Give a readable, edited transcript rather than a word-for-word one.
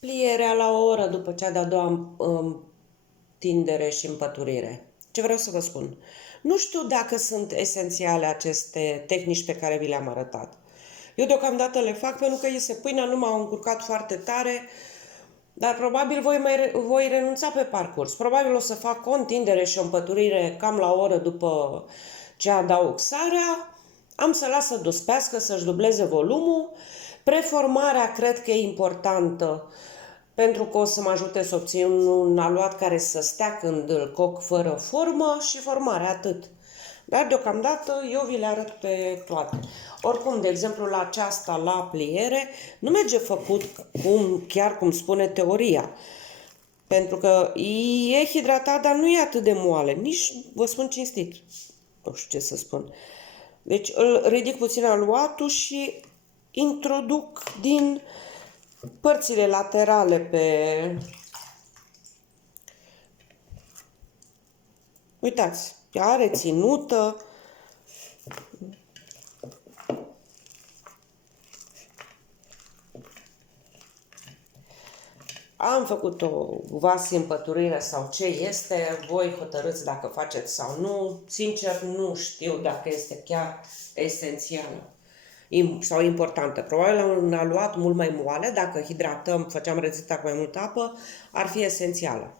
Plierea la o oră după cea de-a doua tindere și împăturire. Ce vreau să vă spun? Nu știu dacă sunt esențiale aceste tehnici pe care vi le-am arătat. Eu deocamdată le fac pentru că iese pâinea, nu m-au încurcat foarte tare, dar probabil voi renunța pe parcurs. Probabil o să fac o întindere și o împăturire cam la o oră după ce adaug sarea. Am să las să dospească, să-și dubleze volumul. Preformarea cred că e importantă pentru că o să mă ajute să obțin un aluat care să stea când îl coc fără formă și formarea, atât. Dar deocamdată eu vi le arăt pe toate. Oricum, de exemplu, la aceasta, la pliere, nu merge făcut chiar cum spune teoria. Pentru că e hidratat, dar nu e atât de moale. Nici, vă spun cinstit, nu știu ce să spun. Deci îl ridic puțin aluatul și introduc din părțile laterale pe... Uitați, are ținută. Am făcut o vas împăturire sau ce este, voi hotărâți dacă faceți sau nu. Sincer, nu știu dacă este chiar esențială sau importantă. Probabil un aluat mult mai moale, dacă hidratăm, făceam rețeta cu mai multă apă, ar fi esențială.